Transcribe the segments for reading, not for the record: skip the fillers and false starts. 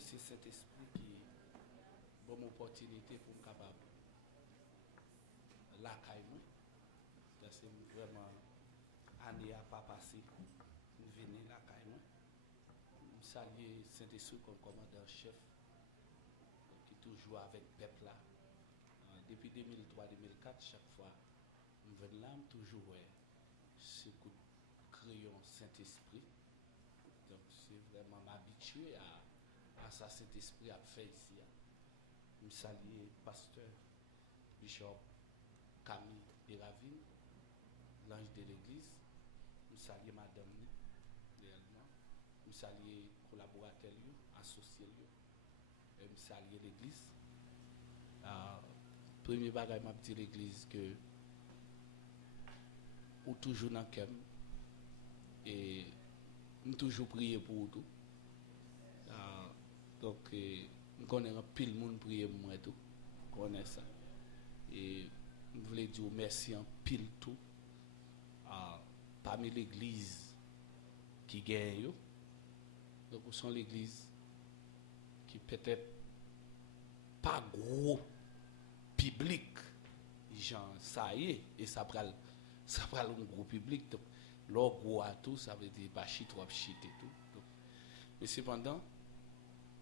remercier cet esprit qui bonne opportunité pour me capable la caille moi. C'est vraiment année à pas passé. Venir la caille moi. Saluer Saint-Esprit comme commandant chef qui toujours avec peuple là. Depuis 2003-2004, chaque fois, je viens là, toujours ouais, ce coup de crayon Saint-Esprit. Donc c'est vraiment m'habituer à ça Saint-Esprit a fait ici. Je salue pasteur Bishop Camille Péravine, l'ange de l'église. Je salue madame réellement. Je salue collaborateurs, associés. Je salue l'église. Premier bagage m'a dit l'église que ou toujours dans cœur et toujours prier pour tout. Donc on connaît un pile monde prier pour moi tout. Connaît ça. Et je voulais dire merci en pile tout parmi l'église qui gagne. Donc nous sommes l'église qui peut-être pas gros public, genre ça y est, et ça prend un gros public. Donc leur gros à tout, ça veut dire pas chit trop chit et tout. Donc, mais cependant,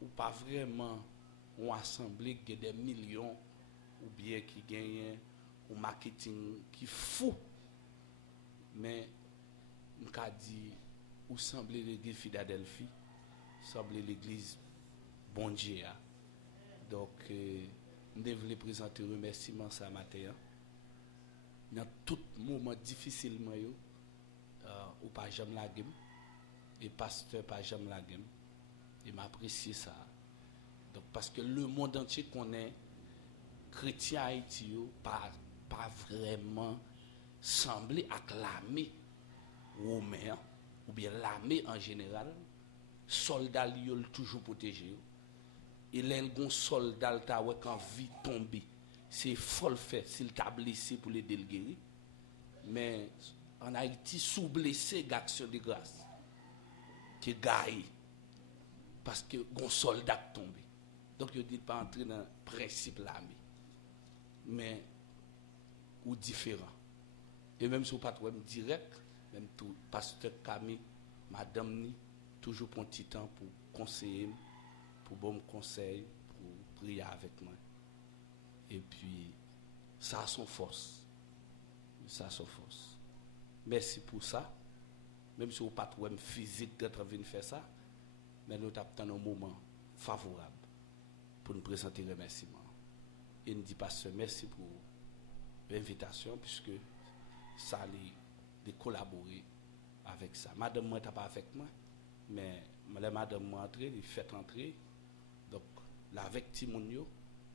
ou pas vraiment une assemblée qui a des millions ou bien qui gagne un marketing qui fou. Mais on a dit ou semblait l'église Philadelphie, semblait l'église Bon Dieu. Donc je devais présenter un remerciement ce matin. Dans tout moment difficilement, ou pas jamais la game, et pasteur pas jamais la game, et m'apprécier ça. Donc parce que le monde entier connaît chrétien Haïti pas vraiment semblé acclamer romain ou bien l'armée en général, soldats toujours protégé. Et là, un soldat qui a envie de tomber, c'est folle fait s'il t'a blessé pour les guérir. Mais en Haïti, sous blessé, d'action de grâce, qui gagne parce que un soldat tombé. Donc, je ne dis pas entrer dans le principe l'armée, mais ou différent. Et même si vous pas direct, même tout pasteur Camille, madame ni, toujours prend un petit temps pour conseiller, pour bon conseil, pour prier avec moi. Et puis, ça a son force. Ça a son force. Merci pour ça. Même si vous pas trop physique d'être venu faire ça, mais nous avons un moment favorable pour nous présenter les remerciements. Et nous dit pasteur, merci pour l'invitation, puisque ça allait de collaborer avec ça. Madame moi n'est pas avec moi, mais madame moi entrée, il fait entrer. Donc là avec Timonio,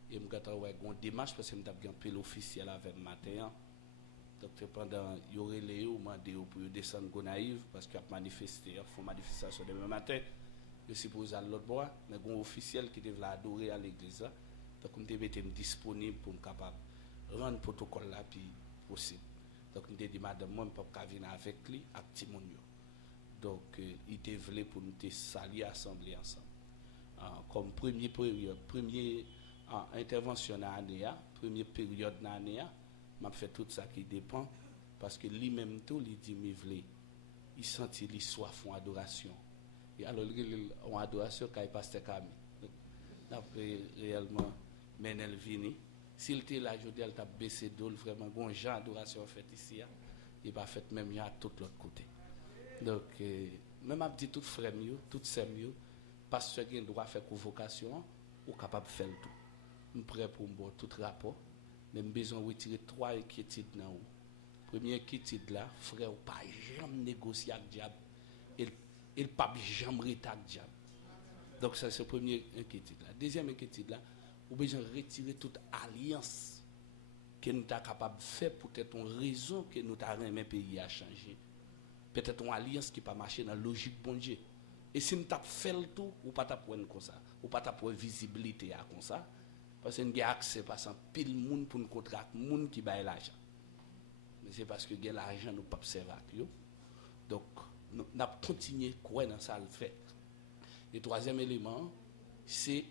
et je vais une démarche parce que je suis un peu l'officiel avec matin. Donc pendant il y aurait les pour descendre Gonaïve parce qu'il y a manifesté, il faut manifestation demain matin. Je suppose à l'autre bois, mais un officiel qui devait adorer à l'église. Donc je devais être disponible pour me capable rendre le protocole là puis possible. Donc je dit madame moi je ne peux pas venir avec lui à Timonio. Donc il devait pour nous saluer assembler ensemble. Comme première intervention dans l'année, première période dans l'année, m'a fait tout ça qui dépend parce que lui-même tout il dit il sentit les soif en adoration. Et alors en adoration quand il passe Camille. Après réellement Menel Vini, s'il était là aujourd'hui elle t'a baissé d'eau vraiment bon genre d'adoration fait ici, il va fait même à tout l'autre côté. Donc même a dit tout frère mieux, tout sœur mieux pasteur qui doit faire convocation ou capable de faire tout. Je suis prêt pour me tout rapport. Mais je besoin de retirer 3 inquiétudes dans vous. Première inquiétude là, frère, ou pas jamais négocier avec le diable. Il pas jamais rester avec le diable. Donc ça c'est la première inquiétude là. Deuxième inquiétude là, vous besoin de retirer toute alliance que nous sommes capables de faire pour peut-être une raison que nous avons un pays à changer. Peut-être une alliance qui pas marcher dans la logique bon Dieu. Et si nous avons fait le tout, ou pas pour comme ça, ou pas pour visibilité comme ça, parce que nous avons accès à pile de monde pour nous contracter, monde qui baille l'argent. Mais c'est parce que l'argent nous pas observer. Donc, nous avons continué à croire dans ça le fait. Le troisième élément, c'est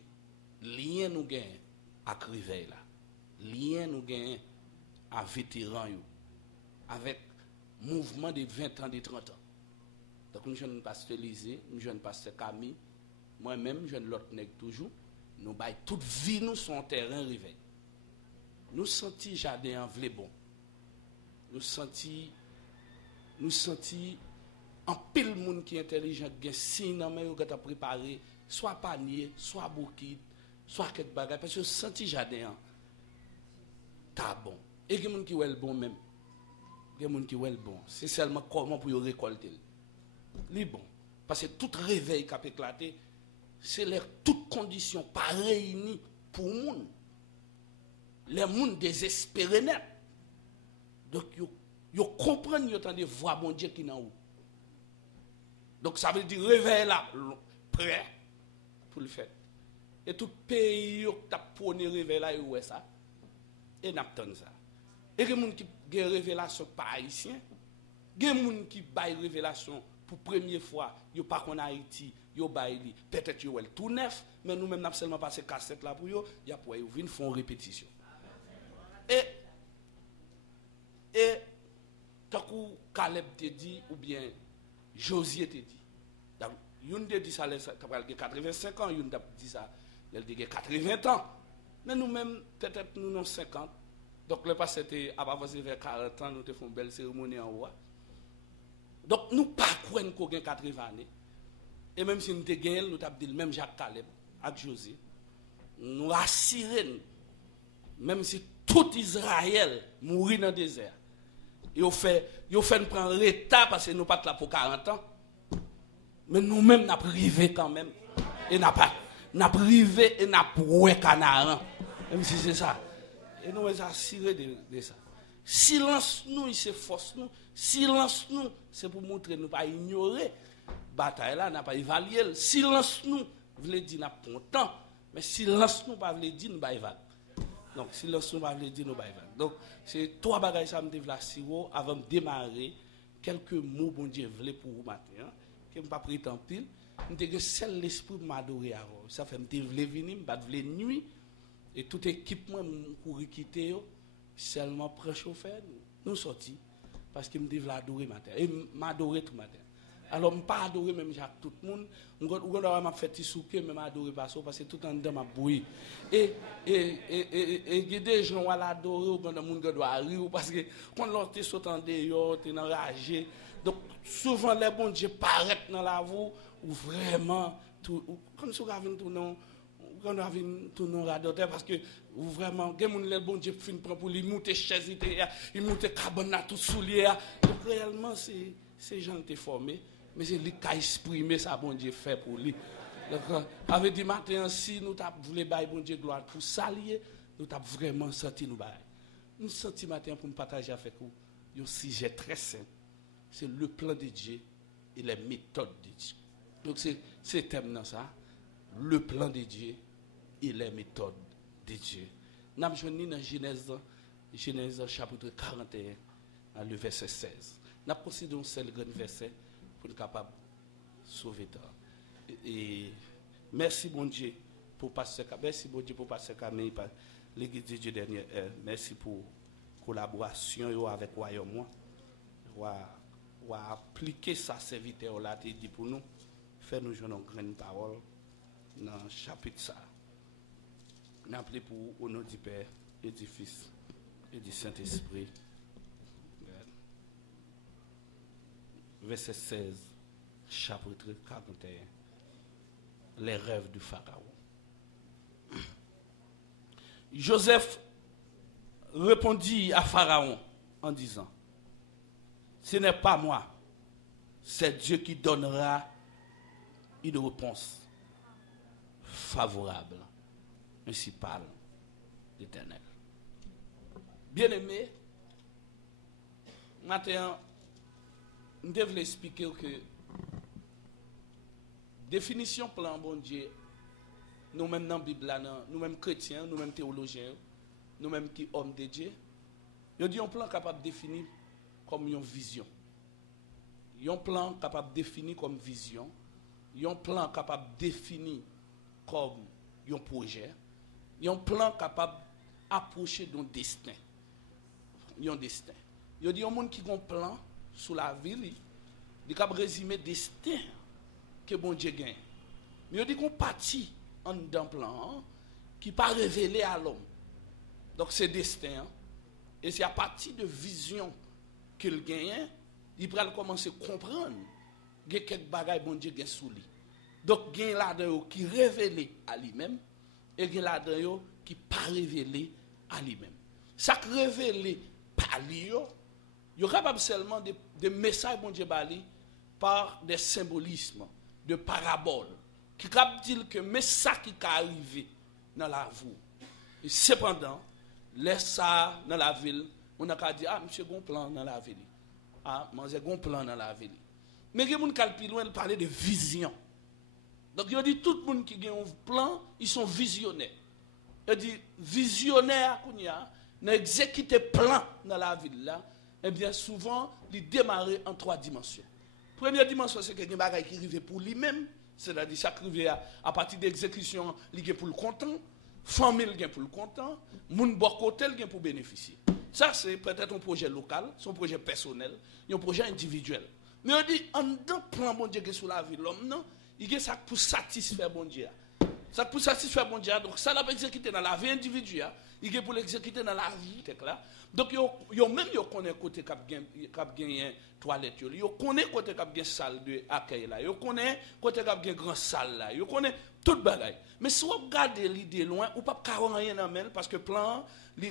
lien nous gagne à réveil là. Lien nous gagne à vétéran yo avec mouvement de 20 ans, de 30 ans. Donc nous jeune pasteur Lisée, nous jeune pasteur Camille, moi-même jeune l'autre nèg toujours, nous bail toute vie nous sur un terrain réveil. Nous senti jardin en vle bon. Nous senti en pile monde qui est intelligent, gen signe nan men yo gata préparé, soit panier, soit bouquet, soit quelque bagage parce que senti jardin ta bon. Et gen monde qui wel bon même. Gen monde qui wel bon, c'est seulement comment pour yo récolter. Li bon parce que tout réveil qui a éclaté, c'est les toutes conditions pas réunies pour monde. Les monde désespérés net. Donc yo comprennent yo tande voix bon Dieu qui nan ou. Donc ça veut dire réveil là prêt pour le faire. Et tout pays yo t'a pone réveil là yo ouais ça. Et n'attend ça. Et les gens qui ont révélation pas haïtien, les gens qui bail révélation pour première fois, yo pas en Haïti, yo bail li, peut-être yo tout neuf, mais nous même n'a seulement passé cassette là pour yo, y a pour yo vinn font répétition. Et tant que Caleb te dit ou bien Josué te dit. Donc yon te dit ça il a 85 ans, yon te dit ça il a 80 ans. Mais nous même peut-être nous non 50. Donc le passé était avancé vers 40 ans, nous te font une belle cérémonie en haut. Donc nous pas croire qu'on gagne 80 années. Et même si nous te gagnons, nous t'avons dit le même Jacques Caleb avec Josué. Nous assurons même si tout Israël mourit dans le désert. Ils fait nous prendre retard parce que nous pas là pour 40 ans. Mais nous-mêmes n'a privé quand même et n'a privé et n'a proué Canaan. Même si c'est ça. Et nous sommes assurés de ça. Silence nous, c'est force nous. Silence nous, c'est pour montrer nous pas ignorer. Bataille là, n'a pas évalué. Silence nous, veut dire n'a pas content. Mais silence nous, pas veut dire nous pas évaluer. Donc silence nous, pas veut dire nous pas évaluer. Donc c'est trois bagages ça me développe avant de démarrer. Quelques mots, bon Dieu, voulait pour vous matin. Que je ne pas pris tant pile. Je que seul l'esprit m'adorer avant. Ça fait me développer venir, me pas de nuit. Et tout équipement pour quitter seulement prend chauffeur nous sortis parce que me devait adorer matin et m'adorer tout matin. Alors me pas adorer même Jacques tout le monde, on m'a fait petit souper même adorer parce que tout en dedans m'a bouilli. Et des gens à l'adorer ou quand monde doit rire parce que quand l'autre saute en dehors, t'es enragé. Donc souvent les bons Dieu paraissent dans la voie ou vraiment tout comme si on avait tout non quand on a vu tout nos radoter parce que vraiment les gens bon Dieu fin prend pour lui monter chaise il monter cabane tout soulier donc réellement c'est gens qui formés mais c'est lui qui a exprimé ça bon Dieu fait pour lui donc avait dit matin si nous t'a voulu bailler bon Dieu gloire pour s'allier nous t'a vraiment senti nous senti matin pour me partager avec vous un sujet très simple c'est le plan de Dieu et les méthodes de Dieu donc c'est thème dans ça le plan de Dieu et les méthodes de Dieu. Nous avons vu dans Genèse chapitre 41, le verset 16. Nous avons considéré un seul grand verset pour être capable de sauver temps. Et merci bon Dieu pour passer merci bon Dieu pour passer Camille par l'église de Dieu dernière heure. Merci pour la collaboration avec Royaume. On va appliquer ça serviteur là dit pour nous faire nous jouer une grande parole dans le chapitre ça. Nous appelons pour au nom du Père et du Fils et du Saint-Esprit. Verset 16, chapitre 41. Les rêves du Pharaon. Joseph répondit à Pharaon en disant, ce n'est pas moi, c'est Dieu qui donnera une réponse favorable. Ainsi parle l'Éternel. Bien-aimé, maintenant, nous devons expliquer que définition plan bon Dieu, nous-mêmes dans la Bible, nous-mêmes chrétiens, nous-mêmes théologiens, nous-mêmes qui hommes de Dieu, nous disons un plan capable de définir comme une vision. Un plan capable de définir comme vision. Un plan capable de définir comme un projet, un plan capable d'approcher d'un destin. Un destin. Il y a des gens qui ont un plan sur la ville, ils peuvent résumer le destin que bon Dieu gagne. Mais il y a des gens partis en d'un plan qui ne pas révélé à l'homme. Donc c'est destin. Et c'est à partir de vision qu'il gagne, il peut commencer à comprendre qu'il y a quelques bagages bon Dieu gagne sous lui. Donc il y a là-dedans qui révélé à lui-même et il y a là-dedans qui pas révélé à lui-même. Ça révélé par lui, il y a capable seulement de messages bon Dieu bali par des symbolismes, de paraboles, qui capable dire que mais ça qui est arrivé dans la vie. Et cependant, laisse ça dans la ville, on a qu'à dire ah monsieur gon plan dans la ville. Ah monsieur gon plan dans la ville. Mais il y a des gens qui loin parler de vision. Donc il dit tout le monde qui a un plan, ils sont visionnaires. Il dit visionnaire kounya n'exécuter plan dans la ville là, et bien souvent il démarre en 3 dimensions. Première dimension c'est que quelqu'un bagaille qui arrive pour lui-même, c'est-à-dire ça arrive à partir d'exécution, il est pour le content, famille il pour le content, moun bon côté il pour bénéficier. Ça c'est peut-être un projet local, son projet personnel, un projet individuel. Mais on dit en dedans plan bon Dieu qui sur la vie l'homme non, il y a ça pour satisfaire bon Dieu. Ça pour satisfaire bon Dieu, donc ça l'a pas exécuté dans la vie individuelle, il est pour l'exécuter dans la vie là. Donc yo même yo connaît côté cap gagner toilette yo connaît côté cap gagner salle de accueil là, yo connaît côté cap gagner grand salle là, yo connaît toute bagaille. Mais si vous regardez l'idée loin, ou pas rien dans même parce que plan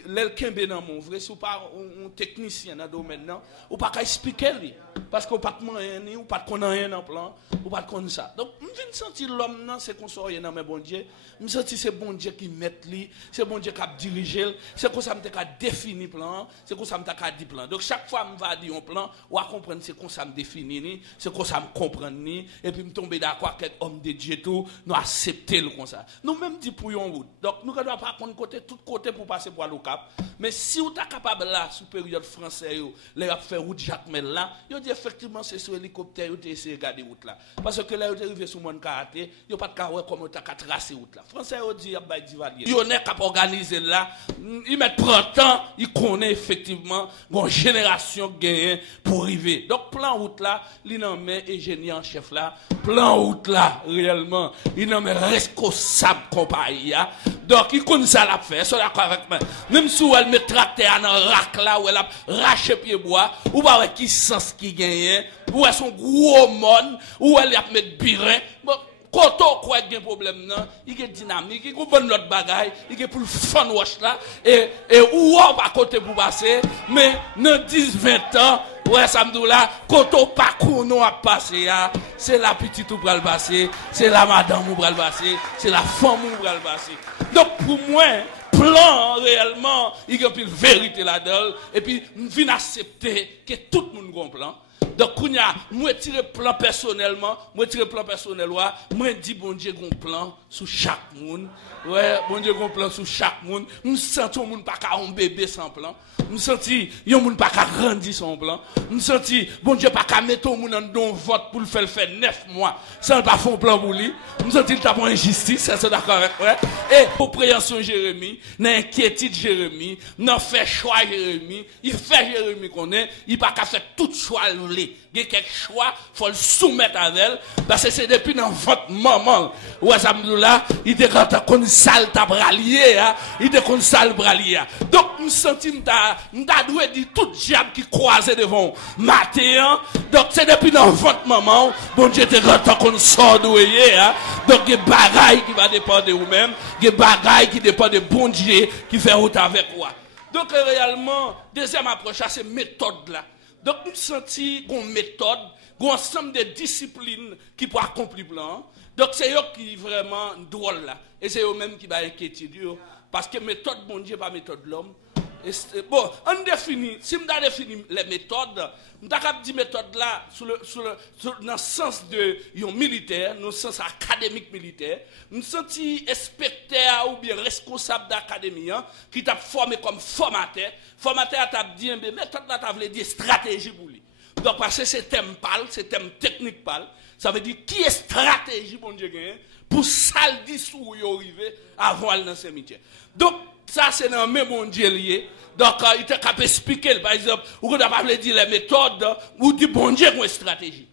l'elkembe dans mon vrai si ou pas un technicien dans domaine non, ou pas expliquer lui parce qu'on pas rien ou pas connaît rien dans plan, ou pas connaît ça. Donc me vinn sentir l'homme non c'est qu'on soit rien dans mais bon Dieu, me sentir c'est bon Dieu qui met lui, c'est bon Dieu qui a dirigé, c'est comme ça me t'a défini plan, c'est comme ça me t'a dit plan. Donc chaque fois me va dire un plan, ou à comprendre c'est comme ça me définit ni, c'est comme ça me comprendre ni et puis me tomber d'accord avec homme de Dieu tout, nous accepter le comme ça. Nous même dit pour yon route. Donc nous ne doit pas prendre côté tout côté pour passer pour le Cap. Mais si vous êtes capable là sous période français yo, les a fait route Jacques Mel là, yo dit effectivement c'est sur hélicoptère yo essayer regarder route là. Parce que là yo arrivé sur mon karaté, yo pas de carré comme ta tracer route là. Français yo dit y a bail divalier. Yo n'est cap organiser là, il met 30 ans, il connaît effectivement une génération gagne pour arriver. Donc plan route là, il nan met ingénieur en chef là, plan route là réellement, il nan met responsable compagnie. Donc il connaît ça l'a fait, ça d'accord avec moi. Même si elle met tracteur dans rack là où elle a raché pied bois, ou pas qui sens qui gagne, ou elle son gros monde, ou elle a mettre birin. Bon, quand on croit qu'il y a un problème non, il y a dynamique, il y a une autre bagaille, il y a pour le fun wash là et ou on va côté pour passer, mais dans 10-20 ans ouais, samedi là, quand on pas qu'on a passé, c'est la petite ou pral passer, c'est la madame ou pral passer, c'est la femme ou pral passer. Donc pour moi, plan réellement, il y a une vérité là-dedans, et puis je viens accepter que tout le monde a un plan. Donc, moi, tire plan personnellement, moi, dis bon Dieu, un plan sur chaque monde. Ouais, bon Dieu, un plan sur chaque monde. Je sens tout le monde pas qu'à un bébé sans plan. Je sens que monde pas qu'à grandir sans plan. Je sens bon Dieu, pas qu'à mettre tout le monde dans vote pour le faire 9 mois sans pas faire un plan pour lui. Je sens qu'il t'a pas injustice, c'est d'accord avec moi. Et compréhension Jérémie, n'inquiétude Jérémie, n'en fait choix Jérémie, il fait Jérémie qu'on est, il pas qu'à faire tout choix. Il y a quelques choix, il faut le soumettre à elle, parce que c'est depuis dans votre maman, où là, il était quand on sale ta bralier, il était comme sale bralier. Donc, je me sens que je dois dire tout diable qui croisait devant matin. Donc, c'est depuis dans votre maman, bon Dieu, te quand on sort d'oyer, donc, il y a des bagailles qui va dépendre de vous-même, il y a des bagailles qui dépendent de bon Dieu qui fait route avec vous. Donc, réellement, deuxième approche, c'est méthode là. Donc, nous sentons une méthode, un ensemble de disciplines qui peuvent accomplir le plan. Donc, c'est eux qui sont vraiment drôle là. Et c'est eux-mêmes qui vont inquiéter Dieu. Parce que méthode, bon Dieu, pas méthode de l'homme. Bon, on définit, si on définit les méthodes, on a dit méthode là, dans le sens de militaire, dans le sens académique militaire, nous sommes inspecteurs ou bien responsables d'académie qui t'a formé comme formateur. Formateur t'a dit, mais méthode là, t'a voulu dire stratégie pour lui. Donc, parce que c'est thème parle, c'est thème technique parle, Ça veut dire qui est stratégie, bon Dieu, pour saldi sou yo arriver avant aller dans le cimetière. Donc, ça, c'est dans le même bon Dieu lié. Donc, il t'a capable expliquer, par exemple, ou qu'on a pas dire les méthodes, ou dit bon Dieu, une stratégie.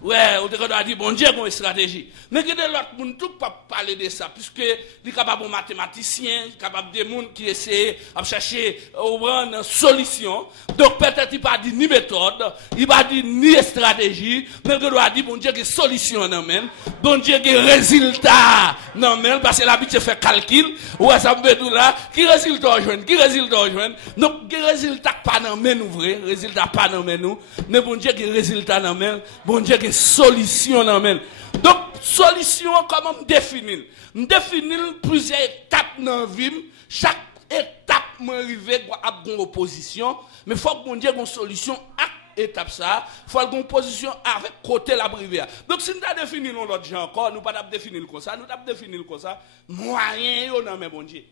Ouais, on a dit bon Dieu, une stratégie. Mais il y a l'autre monde tout pas parler de ça, puisque il est capable de mathématicien, capable de monde qui essaie de chercher une solution. Donc peut-être il pas dit ni méthode, il pas dit ni stratégie, mais il doit dire bon Dieu que solution non même, bon Dieu que résultat non même, parce que l'habitude fait calcul, ouais ça me fait tout là, qui résultat joindre, qui résultat joindre. Donc qui résultat pas non même nous vrai, résultat pas non même nous, mais bon Dieu que résultat non même, bon Dieu que solution non même. Donc solution comment me définir? Me définir plusieurs étapes dans la vie, chaque étape m'arriver à une opposition, mais faut que mon Dieu ait une solution à étape ça, faut qu'il y ait une position avec côté la privée. Donc si nous avons défini l'autre gens encore, nous pas définir comme ça, nous avons définir comme ça, moyen yo nan men bon Dieu.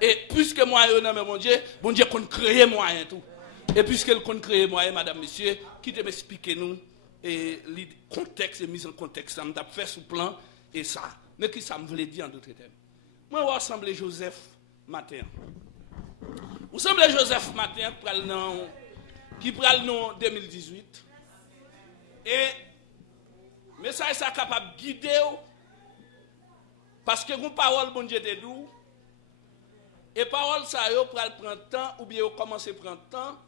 Et puisque moyen yo nan men bon Dieu qu'on crée moyen tout. Et puisque qu'on crée moyen madame monsieur, qui te m'expliquer nous et le contexte et mise en contexte, ça m'a fait sous plan et ça. Mais qui ça me voulait dire en d'autres termes. Moi, je ressemble Joseph matin. Vous semblez Joseph matin qui prend le nom 2018. Et mais ça est capable de guider parce que vos paroles, bon Dieu, de doux. Et paroles, ça yo prendre temps ou bien commencer à prendre temps,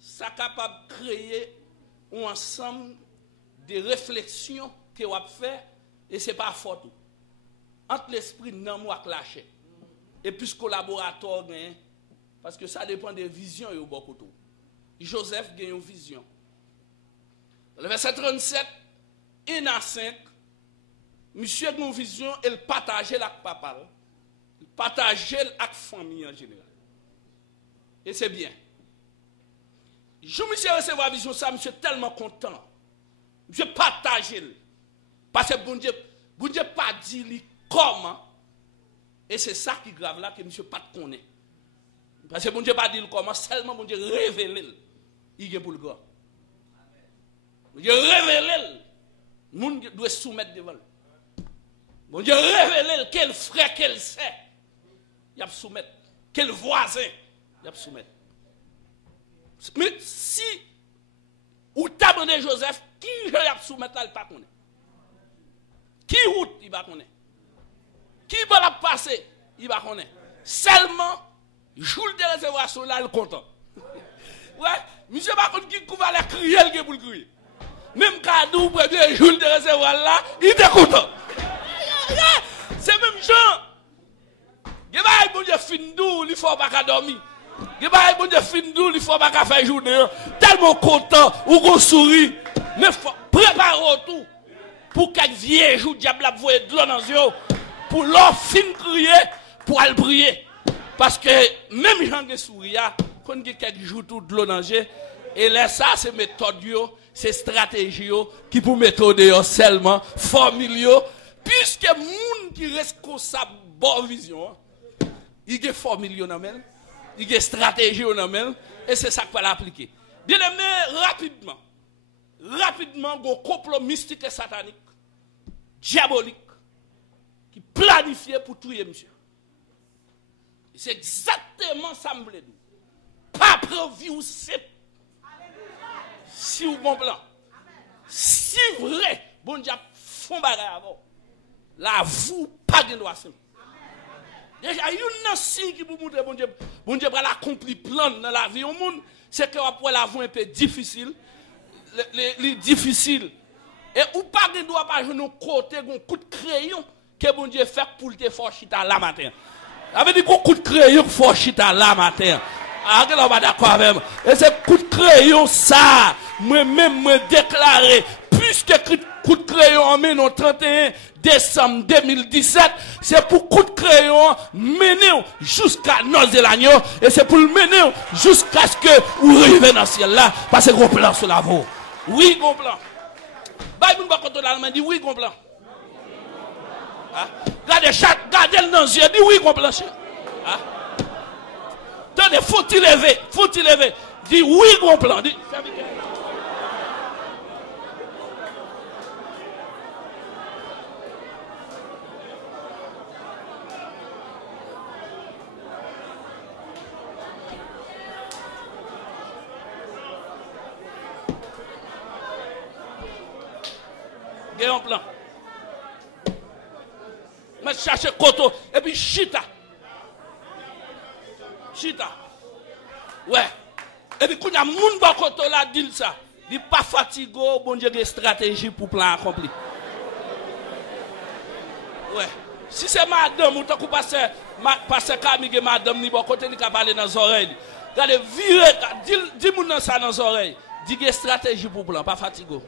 ça capable de créer un ensemble de réflexions que vous fait et c'est pas fort tout. Entre l'esprit non moi lâché et plus collaborateur gagne parce que ça dépend des visions et au beaucoup tout. Joseph gagne une vision. Dans le verset 37 1 à 5 monsieur a une vision et il partageait avec papa. Il partageait avec la famille en général. Et c'est bien. Je me suis recevoir la vision ça, monsieur tellement content. Je partage. Parce que bon Dieu pas dit comment. Et c'est ça qui est grave là que monsieur pas connaît. Parce que bon Dieu pas dit comment, seulement bon Dieu révèle. Il est pour le gars. Bon Dieu révèle. Le monde doit soumettre devant. Bon Dieu révèle quel frère qu'elle sait. Il a soumettre. Quel voisin il a soumettre. Mais si ou t'abonner Joseph, qui je vais soumettre là, il ne pas connaître. Qui route, il va connaître. Qui va la passer, il va connaître. Seulement, jour de réservation là, il est content. Ouais, monsieur par contre, qui va la crier, il pour le crier. Même cadeau, premier jour de réservoir là, il est content. C'est même gens. Il va y avoir fin d'où, il ne faut pas dormir. Il va y avoir fin d'où, il ne faut pas faire journée. Tellement content, ou qu'on sourit. Mais préparez tout. Pour quelques vieux jours, diable a voyé de l'eau dans les yeux. Pour leur fin crier, pour aller prier. Parce que même gens qui sourient, quand il y a quelques jours tout de l'eau dans les yeux, et là, ça, c'est méthode, c'est stratégie qui pour méthode seulement, formule. Puisque les gens qui restent comme ça, bonne vision, il y a formule, il y a stratégie, et c'est ça qu'il faut l'appliquer. Bien aimé, rapidement, un complot mystique et satanique, diabolique, qui planifié pour tuer monsieur. C'est exactement ça que je veux dire. Pas prévu ou c'est si vous bon plan. Si vrai, bon Dieu, font bagarre avant. Là, vous, pas de droit simple. Déjà, il y a un signe qui vous montre, bon Dieu, pour l'accomplir plan dans la vie au monde, c'est que après la vie un peu difficile, difficile. Et ou pas de droit pas jouer nos côtés, un coup de crayon que bon Dieu fait pour te faire chita la matin. Ça veut dire qu'un coup de crayon pour faire chita la matin. Ah, on va d'accord avec moi. Et c'est coup de crayon ça, moi-même me déclarer, puisque coup de crayon en 31 décembre 2017, c'est pour coup de crayon mener jusqu'à nos de l'agneau, et c'est pour le mener jusqu'à ce que vous arrivez dans le ciel là, parce que gros plan sur la voie. Oui, gros plan. Bible va contre l'allemand dit oui, gros plan. Regardez le dans les yeux, dit oui, gros plan. Attendez, faut-il lever, Dis oui, gros plan. Gagné un plan. Mais chercher koto et puis chita. Chita. Ouais. Et puis quand il y a moun ba koto là dit ça, il pas fatigué, bon Dieu une stratégie pour plan accompli. Ouais. Si c'est madame ou tant qu'on passe Camille madame ni bon côté ni ka parler dans les oreilles. Regardez virer dis moun dans ça dans les oreilles. Dis une stratégie pour plan, pas fatigué.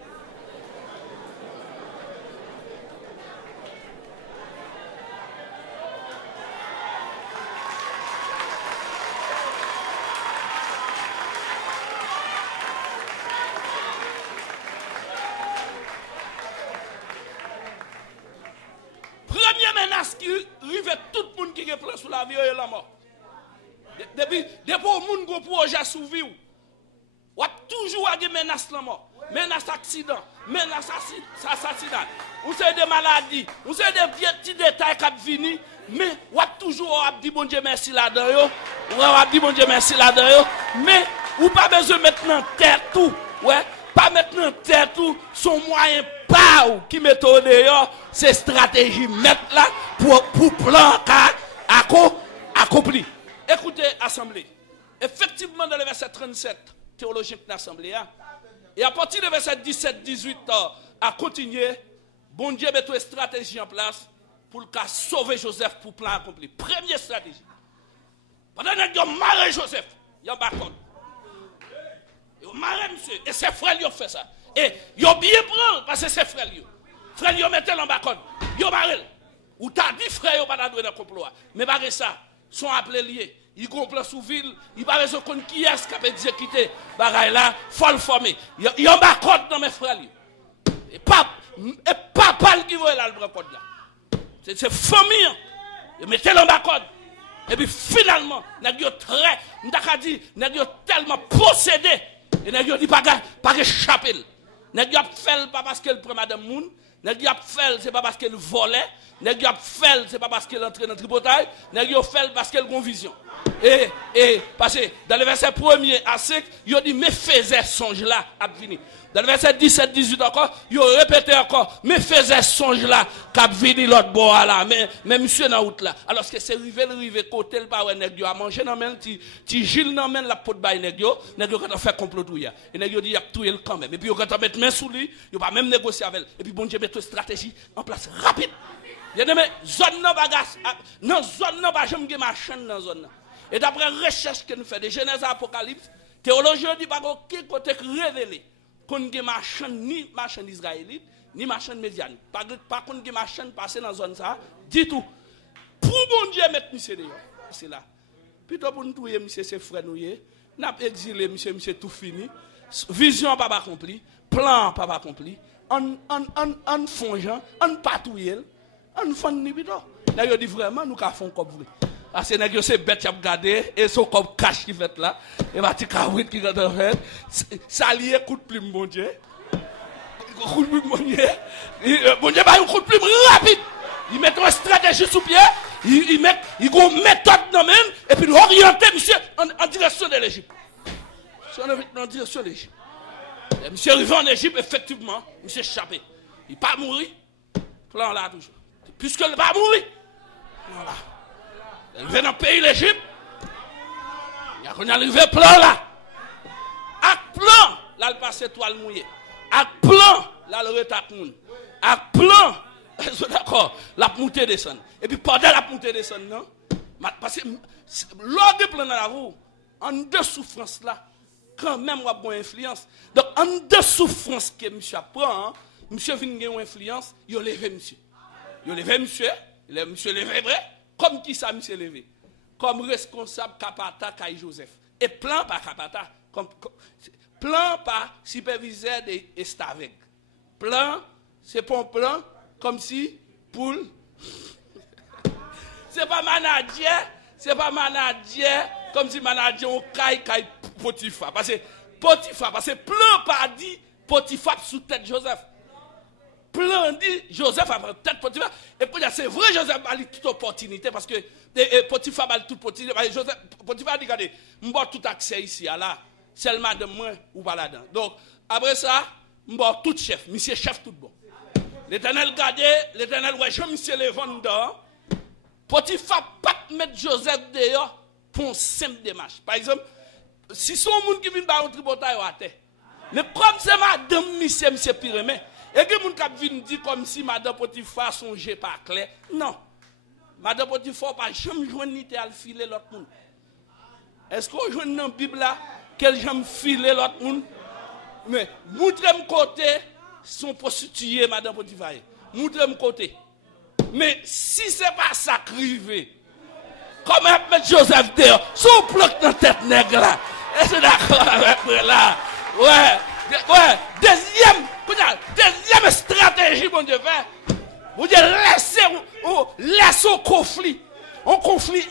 Qui rive tout le monde qui est plan sous la vie et la mort. Depuis le monde qui a un projet sous vie, ou toujours des menaces la mort, menaces accident, menaces assassinat, ou c'est des maladies, ou c'est des petits détails qui viennent, mais ou toujours dit bon Dieu merci là-dedans, ou dit bon Dieu merci là-dedans, mais ou pas besoin maintenant terre tout, ouais, pas maintenant terre tout, son moyen pas qui met au dehors, c'est stratégie mettre là pour plan accompli. Écoutez, assemblée. Effectivement, dans le verset 37, théologien de l'assemblée, et à partir du verset 17-18, à continuer, bon Dieu met une stratégie en place pour sauver Joseph pour plan accompli. Première stratégie. Pendant que vous avez marré Joseph, il y a un bacon. Vous avez marré monsieur, et ses frères ont fait ça. Et ils ont bien pris parce que c'est frère. Frère, ils mettent dans le bacon. Ils ont marré. Ou t'as dit frère, ils n'ont pas dans le complot. Mais par ça, ils sont appelés liés. Ils complot sous ville. Ils n'ont pas besoin de qui est-ce qui a exécuté. Bagaille là, il faut le former. Ils ont bacon dans mes frères. Et papa qui veut là le bacon là. C'est famille. Ils mettent dans le bacon. Et puis finalement, ils ont tellement possédé. Et ils ont dit pas de chapelle. Nèg y a fait pas parce qu'elle prend madame Moun, nèg y a fait c'est pas parce qu'elle volait, nèg y a fait c'est pas parce qu'elle entre dans tripotaille, nèg y a fait parce qu'elle a vision. Et parce que dans le verset 1er à 5, il a dit mais faisait songe là à venir. Dans le verset 17-18 encore, il a répété encore mais faisait songe là qu'a venir l'autre bois là, mais monsieur dans route là. Alors que c'est rivé côté le pas nèg yo a manger dans men ti Gilles dans men la pot bay nèg yo quand on fait complot tout ya. Et nèg yo dit y a touyer le quand même. Et puis quand on mettre main sous lui, il pas même négocier avec. Et puis bon Dieu met une stratégie en place rapide. Bien aimé, zone non bagasse, non zone non pas jamais gen machin dans zone. Et d'après recherche que nous fait de Genèse à Apocalypse, théologien dit pas aucun côté révélé qu'on gen machin ni machin israélite ni machin médiane. Pas qu'on gen machin passer dans zone ça, dit tout. Pour bon Dieu mettre monsieur dehors. C'est là. Plutôt pour nous touyer monsieur ses frères nous n'a exilé monsieur tout fini. Vision pas accompli, plan pas accompli. En fongeant, en patouiller, en fond ni bidon. Là il dit vraiment nous ca font comme vrai. Parce que nèg c'est bête y a regarder et son comme cache qui fait là et va ti kawit qui dans fait ça lié coup de plume bon Dieu. Coup de plume bon Dieu. Bon Dieu va un coup de plume rapide. Il met une stratégie sous pied, il met une méthode dans même et puis orienter monsieur en direction de l'Égypte. En direction de l'Égypte. Monsieur arrivé en Égypte, effectivement, monsieur échappé. Il n'est pas mourir. Plan là toujours. Puisqu'il n'est pas mourir. Voilà. Il vient dans le pays l'Égypte. Il y a arrivé plan là. Avec plan, là il passe étoile mouillée. Avec plan, là le retape moun. Avec plan, d'accord, la montée descend. Et puis pendant la montée descend, non? Parce que lors de plan dans la roue, en deux souffrances là, quand même, on a bonne influence. Donc, en deux souffrances que monsieur apprend, monsieur vient une influence, il a levé monsieur. Il a levé monsieur levé vrai, comme qui ça monsieur levé? Comme responsable Kapata Kai Joseph. Et plan par Kapata, plan par superviseur de Estaveg. Plan, c'est pas un plan comme si pour. C'est pas manager comme si manager on caille Potiphar. Parce que plan pas dit Potiphar sous tête Joseph. Plan dit Joseph a tête Potiphar. Et puis c'est vrai Joseph a eu toute opportunité parce que Potiphar a toute opportunité. Potiphar a dit regardez, m'ba tout accès ici là, seulement de moi ou pas là-dedans. Donc après ça, m'ba tout chef, monsieur chef tout bon. L'Éternel gardait, l'Éternel ouais, je me suis levé dehors. Potiphar pas mettre Joseph dehors pour une simple démarche. Par exemple, si son monde qui vient par un tripotaille à terre. Mais comme c'est madame monsieur Pyrémé, et que moun k'ap vinn dit comme si madame Potiphar songeait pas clair. Non. Madame Potiphar pas jamais joindre ni al filer l'autre monde. Est-ce qu'on joue dans la Bible là qu'elle jamais filer l'autre monde? Mais montrez-moi côté son prostitué madame Potiphar. Montrez-moi côté. Mais si c'est pas ça crivé, comment mettre Joseph dehors, son bloc dans tête nègre là. Et c'est d'accord avec moi là. Ouais. Deuxième stratégie, mon Dieu, fait. Vous dites laissez un conflit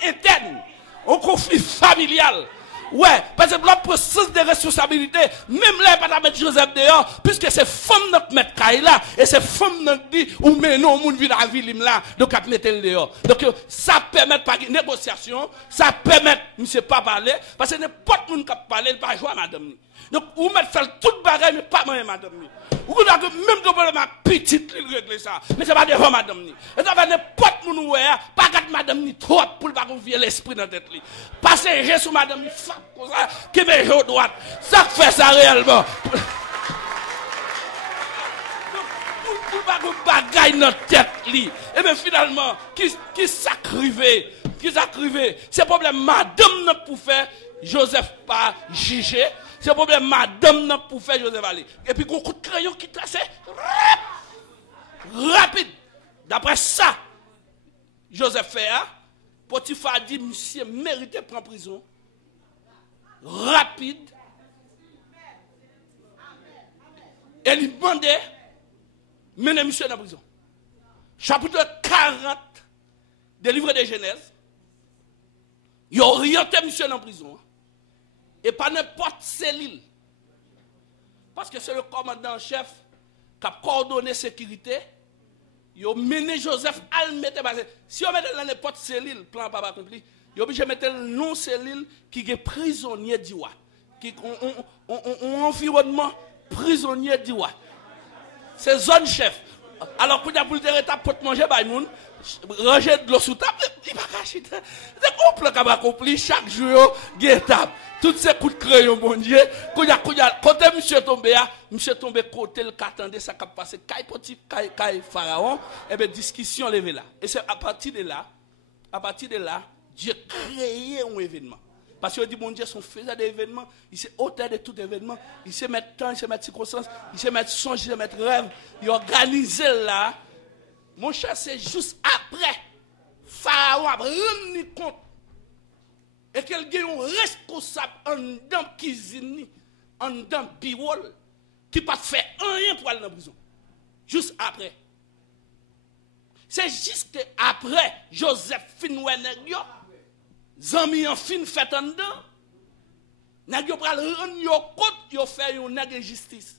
interne, un conflit familial. Ouais, parce que l'homme prend sens de responsabilité, même là, il ne pas mettre Joseph dehors, puisque c'est femme notre mettre Kaï là, et c'est femme notre dit, ou mais non, moun vit la ville là, donc à mettre le dehors. Donc, ça permet pas de négociation, ça permet, monsieur pas parler, parce que n'importe moun qui parler, il pas jouer à madame. Donc, vous mettez faire toute bagaille, mais pas moi, madame. Vous avez même de ma petite, il règle ça. Mais c'est pas devant madame. Et ça va n'importe moun oué, pas gâte madame ni trop pour pas confier l'esprit dans la tête. Passez Jésus madame ni frappe comme ça, qui met joue droite. Ça fait ça réellement. Pour pas qu'on bagaille dans la tête. Et bien finalement, qui s'acrivait, c'est problème madame n'a pour faire, Joseph pas jugé. C'est le problème, madame n'a pour faire Joseph aller. Et puis, un coup de crayon qui traçait rapide. D'après ça, Joseph fait, Potiphar a dit, monsieur mérite de prendre prison. Rapide. Et il demandait, mener monsieur dans la prison. Chapitre 40 des livres de Genèse. Il a orienté monsieur dans la prison. Et pas n'importe cellule. Parce que c'est le commandant en chef qui a coordonné la sécurité. Il a mené Joseph à le mettre. Si on met dans n'importe cellule, plan pas accompli, il est obligé de mettre le nom cellule qui est prisonnier d'Iwa. Qui un environnement prisonnier d'Iwa. C'est zone chef. Alors, quand il y a pour le étape pour manger, ranger de l'eau sous table, il va cacher. C'est complet qu'on va accomplir chaque jour, guettable. Tous ces coups de crayon, mon Dieu. Quand monsieur tombé côté le qu'attendait ça cap passer caille pharaon, et bien discussion levée là. Et c'est à partir de là, Dieu créé un événement. Parce que dit mon Dieu son faiseur d'événements, il sait auteur de tout événement, il sait mettre temps, il sait mettre circonstances, il sait mettre songe, il sait mettre rêve, il organise là. Mon cher, c'est juste après pharaon a rendu compte et qu'elle a un responsable en dans la cuisine, en dans le bureau, qui n'a pas fait rien pour aller dans la prison. Juste après. C'est juste après, Joseph Finoué Negyo, Zami en fin fait en dedans, Negyo pral rendre compte, yo fait une justice.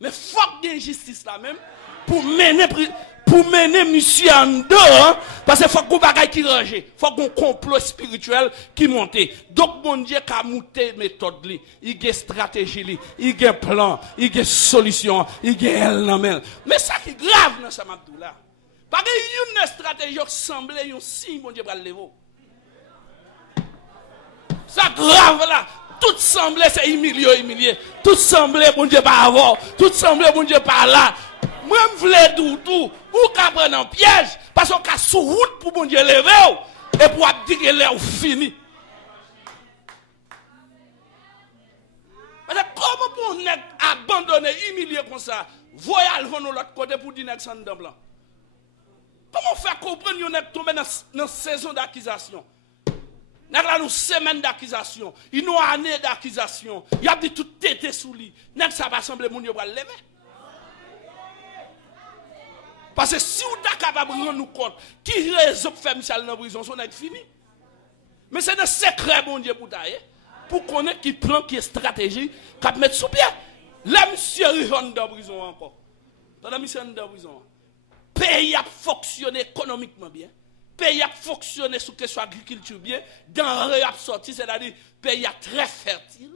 Mais faut qu'il y ait une justice là même, pour mener monsieur en dehors, parce qu'il faut qu'on bagaille qui range, il faut qu'on complot spirituel qui monte. Donc, mon Dieu, qui a monté méthode, il y a stratégie, il y a plan, il y a solution, il y a elle. Mais ça qui est grave dans ce mabdou là, parce qu'il y a une stratégie qui semble un signe, mon Dieu, pour le lever. Ça grave là. Tout semblait c'est humilié. Tout semblait mon Dieu pas avant. Tout semblait mon Dieu pas là. Moi je voulais tout. Ou qu'à prendre un piège parce qu'on a sous route pour mon Dieu lever et pour dire que l'heure fini. Parce que comment pour nous abandonner, humilier comme ça, voyez le vent de l'autre côté pour dire que c'est un blanc. Comment faire comprendre qu'on est tombé dans une saison d'accusation? Nous avons une semaine d'accusation, une année d'accusation. Il y a dit tout tête sous lui. Ça va sembler mon Dieu va lever. Parce que si vous êtes capable de rendre compte qui raison pour faire Michel dans la prison, on est fini. Mais c'est un secret, mon Dieu, pour connaître qui plan, qui est stratégie, qui mettre sous pied. Là, monsieur rentre dans la prison encore. Dans la mission dans la prison. Le pays a fonctionné économiquement bien. Le pays a fonctionné sur question agriculture bien. Denrées a sorti, c'est-à-dire le pays a très fertile.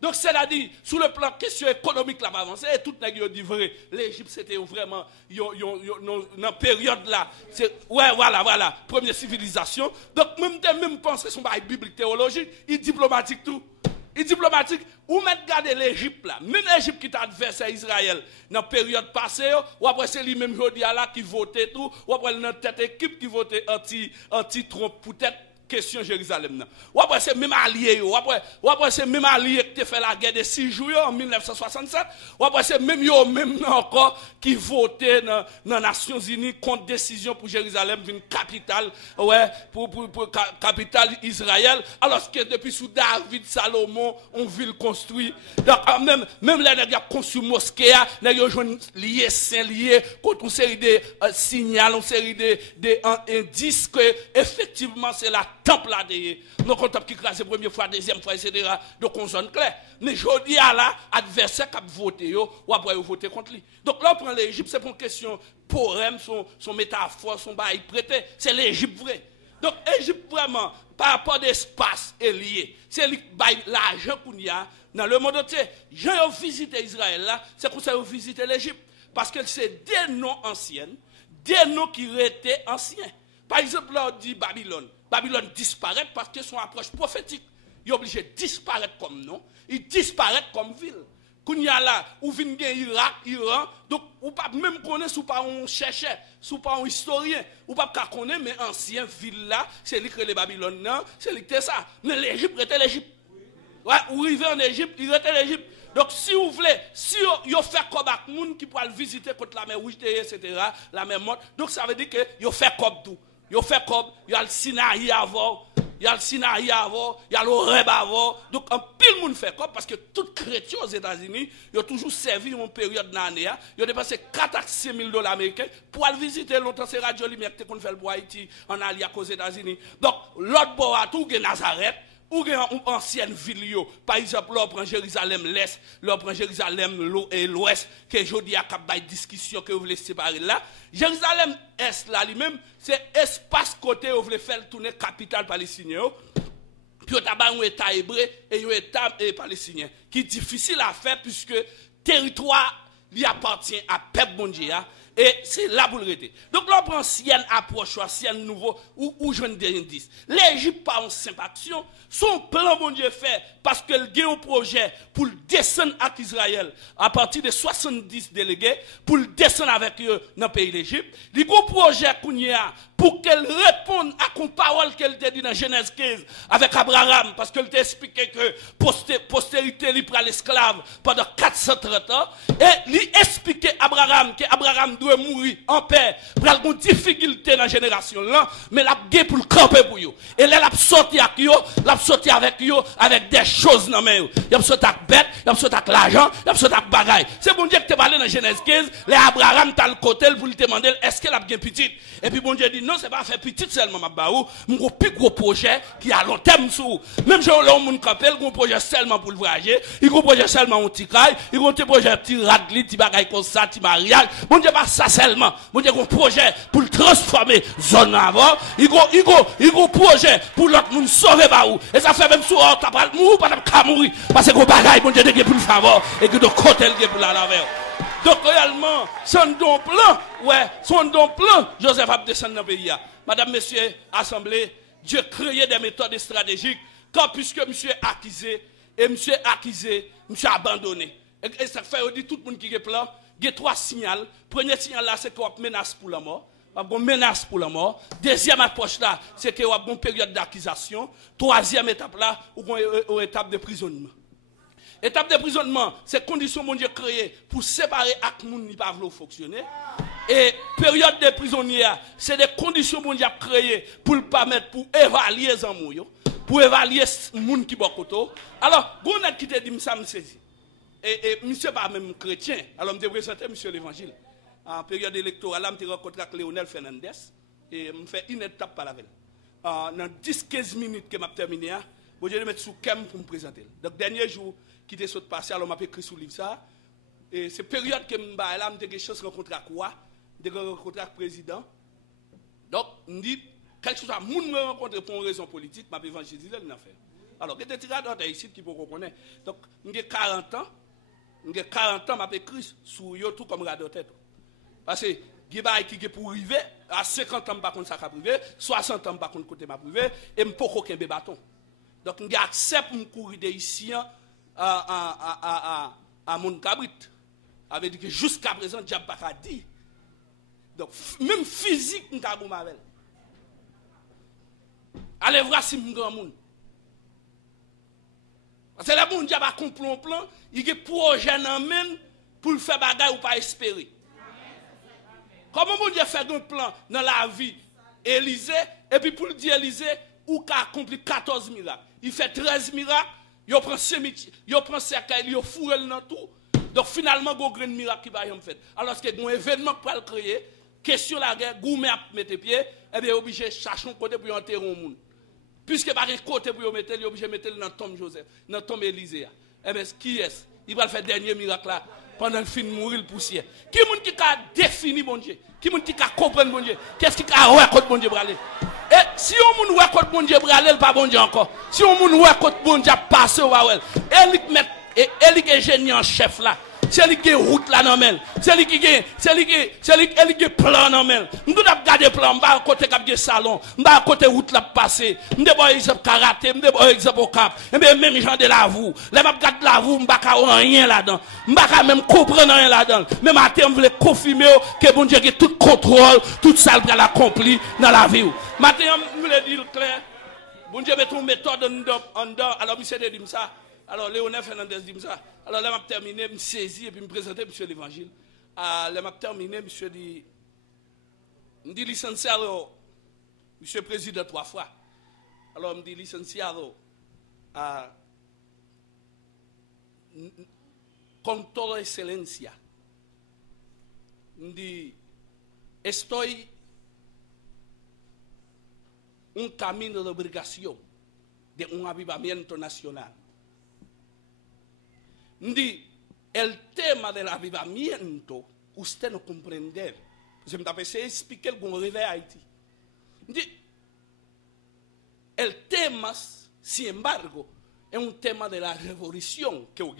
Donc, c'est-à-dire, sous le plan question économique, là, pas avancé, et tout le monde dit vrai. L'Égypte, c'était vraiment, dans la période là, ouais, voilà, première civilisation. Donc, même penser son bail biblique théologique, il est diplomatique tout. Il est diplomatique. Ou même garder l'Égypte là, même l'Égypte qui est adversaire à Israël, dans la période passée, ou après c'est lui-même là qui votait tout, ou après notre tête équipe qui votait anti-Trump, peut-être. Question Jérusalem. Ou après c'est même allié, ou après c'est même allié qui fait la guerre de 6 jours en 1967, ou après c'est même yo même encore qui votait dans les Nations Unies contre décision pour Jérusalem une capitale, ouais, pour capitale Israël, alors que depuis sous David Salomon on ville construit. Donc même les gars construit mosquée, les gars ont lié saint lié contre une série de signaux, une série de indices que effectivement c'est la temple là derrière. Nous comptons qui crase première fois, deuxième fois, etc. Donc on zone clair. Mais je dis à la adversaire qui a voté, ou après voter contre lui. Donc là on prend l'Égypte, c'est pour une question poème, son métaphore, son bail prêté. C'est l'Égypte vrai. Donc l'Égypte vraiment, par rapport à l'espace est lié. C'est l'argent qu'on y a dans le monde entier. J'ai visité Israël là, c'est pour ça que j'ai visité l'Égypte. Parce que c'est des noms anciens, des noms qui étaient anciens. Par exemple, là, on dit Babylone. Babylone disparaît parce que son approche prophétique. Il est obligé de disparaître comme nom, il disparaît comme ville. Quand il y a là, où vient Irak, Iran, donc, ou pas même connaître, ou pas un chercheur, ou pas un historien, ou pas connaître, mais ancien ville là, c'est lui que les Babylone, non, c'est lui que ça. Mais l'Égypte était l'Égypte. Ouais, ou arrivé en Égypte, il était l'Égypte. Donc, si vous voulez, si vous faites comme un monde qui pourra le visiter contre la mer Rouge, etc., la mer morte, donc ça veut dire que vous faites comme tout. Vous faites comme, il y a le Sinaï avant, il y a le Sinaï avant, il y a l'Oreb avant. Donc, un pile monde fait comme, parce que tout chrétien aux États-Unis, ils ont toujours servi une période d'année, ils ont dépensé 4 à 6 000 $ américains pour aller visiter longtemps ces radios lumière qu'on fait pour Haïti, en allié aux États-Unis. Donc, l'autre bord à tout, il y a Nazareth. Ou une ancienne ville, par exemple, là, on prend Jérusalem l'Est, là, on prend Jérusalem l'Ouest, que je dis à une discussion que vous voulez séparer là. Jérusalem Est, là, lui-même, c'est espace côté où vous voulez faire tourner capitale palestinienne. Puis, on a un État hébreu et un État palestinien, qui est difficile à faire puisque le territoire lui appartient à peuple mondial. Et c'est là pour le rester. Donc là, on prend ancienne approche, ancienne nouveau, ou je ne dis rien. L'Égypte, par une simple action, son plan, mon Dieu, fait, parce qu'elle a un projet pour descendre à Israël, à partir de 70 délégués, pour descendre avec eux dans le pays d'Égypte. Il y a un projet qu'on y a pour qu'elle réponde à une parole qu'elle a dit dans Genèse 15 avec Abraham, parce qu'elle t'a expliqué que postérité lui prend l'esclave pendant 430 ans, et lui expliquer à Abraham que Abraham doit mourir en paix, pour avoir une difficulté dans la génération là, mais la guerre pour le camper pour eux. Et là, la sorti avec eux, la sorti avec eux, avec des choses dans main. Il a sorti avec bête, il a sorti avec l'argent, il a sorti avec bagaille. C'est bon Dieu que tu parlé dans Genèse 15, les Abraham t'a le côté pour lui demander est-ce qu'elle a bien petite. Et puis bon Dieu dit non, c'est pas faire petite seulement ma baou, mon plus gros projet qui a long terme sous. Même si on a un capel, un projet seulement pour le voyager, il a un projet seulement un petit caille, il a un projet petit radli, petit bagaille comme ça, petit mariage. Bon Dieu pas ça seulement. Bon Dieu un projet pour le transformer zone avant, il a un projet pour l'autre monde sauver baou. Et ça fait même sous on t'a pas mourir pas mourir parce que bagaille bon Dieu de pour le faveur et que de côté le pour la laver. Donc réellement, son don plan, ouais, son don plan, Joseph a descendu dans le pays. Madame, messieurs, assemblée, Dieu créé des méthodes stratégiques, quand puisque monsieur est accusé, et monsieur est accusé, monsieur abandonné. Et ça fait, on dit tout le monde qui est plan, il y a 3 signaux. Premier signal là, c'est qu'on a une menace pour la mort. Une menace pour la mort. Deuxième approche là, c'est qu'on a une période d'accusation. Troisième étape là, on a une étape de prisonnement. Étape d'emprisonnement, c'est conditions mon Dieu créées pour séparer avec moun qui pas fonctionner. Et période de prisonnier, c'est des conditions mon Dieu créées pour le permettre pour évaluer les amours, pour évaluer moun qui bokoto. Alors, gonnet qui te dit ça me saisit. Et monsieur pas même chrétien. Alors me présenter monsieur l'évangile. En période électorale, je me rencontré avec Léonel Fernandez et me fait une étape par la veille. Dans 10-15 minutes que m'a terminé, je vais mettre sous cam pour me présenter. Donc dernier jour qui était sur passé, alors m'a écrit sous livre ça. Et c'est période que m'a là, j'ai chance de rencontrer quoi, de rencontrer le président. Donc me dit quelque chose à moun me rencontrer pour une raison politique, m'a évangélisé l'a fait. Alors, il y a des tiradors ici qui peuvent reconnaître. Donc, j'ai 40 ans, j'ai 40 ans, je écrit sur eux tout comme radar tête. Parce que, il y a qui pour arriver, à 50 ans, je ne sais pas privé, 60 ans, je ne sais pas côté ma privé, et je ne peux pas aucun bâton. Donc, j'accepte de courir ici à mon cabrit. Avec dit que jusqu'à présent, je n'ai pas dit. Donc, même physique, je n'ai pas dit. Allez voir si je suis grand monde. Parce que là, bon Dieu a un plan, il y a un projet pour le faire bagaille ou pas espérer. Comment bon Dieu fait un plan dans la vie Élisée, et puis pour le dire Élisée, ou qu'a accompli 14 miracles. Il fait 13 miracles, il prend cimetière, il prend cercueil, il fourre dans tout. Donc finalement, il y a un grand miracle qui va y faire. Alors que un événement pour le créer, question la guerre, gourmet à mettre pied, et bien obligé de chercher un côté pour enterrer le monde. Puisque par un côté pour mettre, il est obligé de mettre dans le tombe Joseph, dans le tombe Élisée. Eh bien, qui est-ce? Il va faire le dernier miracle là, pendant le film mourir le poussière. Qui est-ce qui a défini mon Dieu? Qui est-ce qui a compris mon Dieu? Qu'est-ce qui a reconnu mon Dieu bralé? Et si on moun reconnu mon Dieu bralé, pas bon Dieu encore. Si on moun reconnu mon Dieu passé au Wawel, et il est génie en chef là. C'est lui qui route là dans mel. C'est lui qui plan dans mel. Nous devons garder plan, m'ba côté cap de salon, m'ba côté route là passer. M'de boy exemple karaté, m'de boy exemple au cap. Et bien même gens de la vous. Là m'a garder la vous, m'ba ka rien là-dedans. M'ba ka même comprendre rien là-dedans. Mais matin on voulait confirmer que bon Dieu a tout contrôle, tout ça il a accompli dans la vie. Matin on voulait dire clair. Bon Dieu met une méthode en dedans. Alors monsieur dit ça. Alors, Léonel Fernandez dit ça. Alors, là, je terminé, je me saisis et puis je me présenter, monsieur l'évangile. Là, je terminé, monsieur dit, je dis licencié, monsieur président 3 fois. Alors, je dis licencié, con toda excelencia. Je dis, estoy un camino de obligación de un avivamiento nacional. El tema del avivamiento, usted no comprende. Je me tapé expliquer le réveil à Haïti. El tema, sin embargo, es un tema de la revolución que hubo.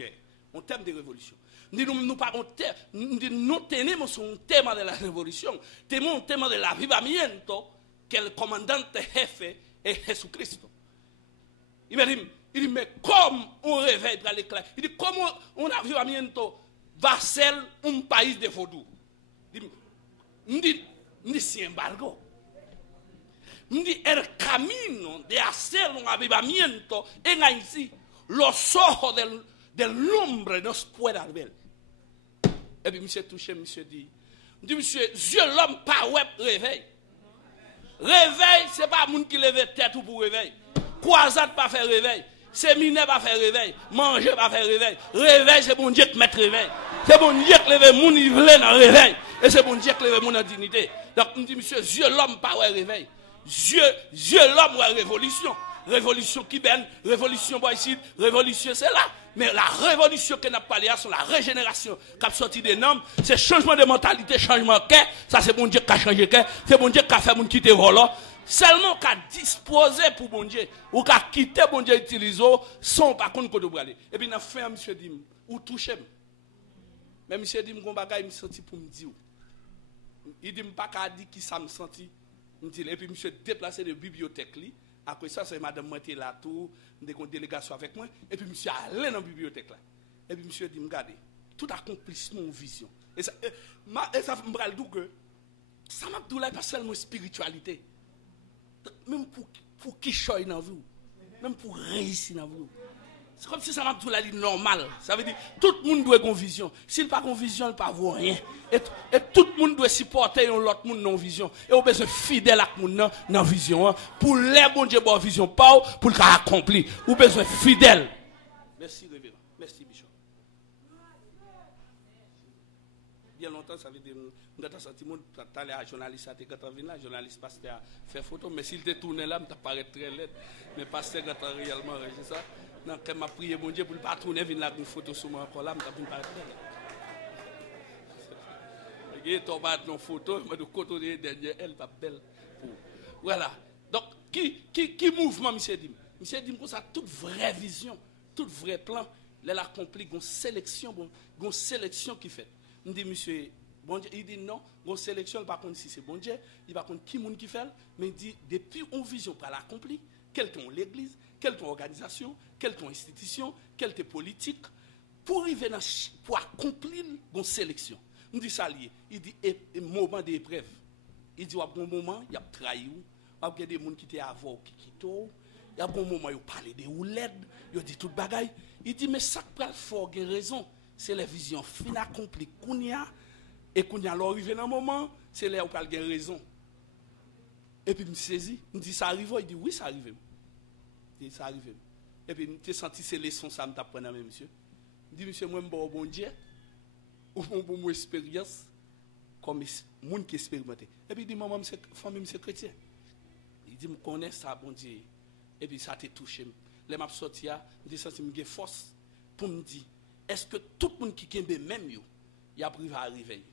Un tema de revolución. No tenemos un tema de la revolución, tenemos un tema del avivamiento que el comandante jefe es Jesucristo. Y me dice, il dit, mais comme on réveille dans l'éclat, il dit, comment un avivamiento va ser un pays de vaudou? Il dit, sin embargo, il dit, el camino de hacer un avivamiento en Haití, los ojos del hombre no pueden ver. Et puis, monsieur touché, monsieur dit, monsieur, Dieu l'homme pas web réveil. Réveil, ce n'est pas le monde qui lève tête ou pour réveil. Croisade pas faire réveil. Séminaire pas faire réveil. Manger pas faire réveil. Réveil, c'est bon Dieu qui met réveil. C'est bon Dieu qui lève mon niveau dans réveil. Et c'est bon Dieu qui lève mon en dignité. Donc, on dit, monsieur, Dieu l'homme pas réveil. Dieu l'homme ouais révolution. Révolution qui benne, révolution boycide, révolution c'est là. Mais la révolution que n'a pas parlé, c'est la régénération qui a sorti des normes, c'est changement de mentalité, changement de cœur. Ça c'est bon Dieu qui a changé cœur. C'est bon Dieu qui a fait mon quitter volant. Seulement qu'à disposer pour bon Dieu, ou qu'à quitter bon Dieu utiliser, sans par contre qu'on doit aller. Et puis, dans la fin, monsieur dit, ou toucher. Mais monsieur dit, mon bagage, me senti pour me dire. Il dit, pas qu'à dire qui ça me senti. Et puis, monsieur déplacé de bibliothèque. Après ça, c'est madame Moitié là, tout, une délégation avec moi. Et puis, monsieur allé dans la bibliothèque là. Et puis, monsieur dit, regardez, tout accomplissement en vision. Et ça me parle d'où que ça m'a dit pas seulement spiritualité. Même pour qui choisit dans vous, même pour réussir dans vous. C'est comme si ça m'a dit normal. Ça veut dire tout le monde doit avoir une vision. S'il n'a pas une vision, il ne peut pas voir rien. Et tout le monde doit supporter l'autre monde non vision. Et on besoin fidèle à monde non vision. Pour les bon Dieu bonne vision, pas pour le accomplir. On besoin fidèle. Merci révérend. Merci Bishop. Bien longtemps, ça veut dire nous avons senti monde t'aller à journaliste à quand vient là, journaliste pasteur à faire photo, mais s'il te tourné là, me paraît très laid. Mais pasteur quand réellement c'est ça. Non, quand m'a prié mon Dieu pour ne pas tourner venir là une photo sur moi encore là, me paraît très laid. Il est tombé dans photo, mais de côté derrière elle pas belle. Voilà. Donc qui mouvement monsieur dit monsieur dit comme ça, toute vraie vision, tout vrai plan, il a accompli une sélection qui fait. Je dis, monsieur, bon Dieu, il dit non, une sélection, par contre, si c'est bon Dieu, il va contre qui monde qui fait, mais il dit, depuis une vision pour l'accomplir, quelle que l'église, quelle que l'organisation, quelle que l'institution, quelle que politique, pour arriver pour accomplir une sélection. On dit ça lié. Il dit moment d'épreuve. Il dit à un moment, il y a trahi, il y a des gens qui étaient avant qui quittent. Il y a un moment, il parle de roulette, il dit tout bagaille. Il dit mais ça qui fort une raison, c'est la vision fin accomplie kounya et kounya l'arrivée dans un moment, c'est là où il y a raison. Et puis il me saisit, il me dit ça arrive, il dit oui ça arrive. Il dit ça arrive. Et puis il me senti ces leçons ça me t'apprendre monsieur. Il dit monsieur moi bon Dieu. Ou pour mon expérience comme monde qui expérimenté et puis il dit maman famille c'est chrétien il dit me connais ça bon Dieu et puis ça t'a touché les m'a sorti a me dit senti me force pour me dire est-ce que tout le monde qui kembe même yo il a privé à arriver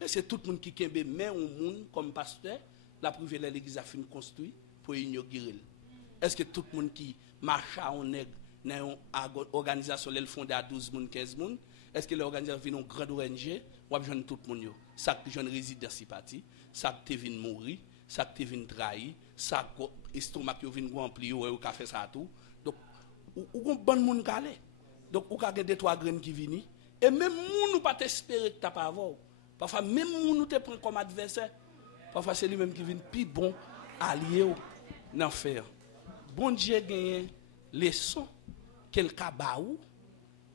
et c'est tout le monde qui kembe même au monde comme pasteur la privé l'église a fini construit pour inaugurer est-ce que tout le monde qui marche en nègre dans une organisation elle fondée à 12 monde 15 monde est-ce que l'organisation vient une grande ONG ou besoin tout le monde ça que jeune résident si parti ça que tu viens mourir ça que tu viens trahir ça que estomac yo vient rempli ou ka fait ça tout donc ou bon monde calé donc ou ka des trois graines qui viennent et même moun ou pas t'espérer que t'as pas avoir parfois même moun ou te prend comme adversaire parfois c'est lui même qui vient plus bon allié dans faire bon Dieu gagne leçon quel kabaou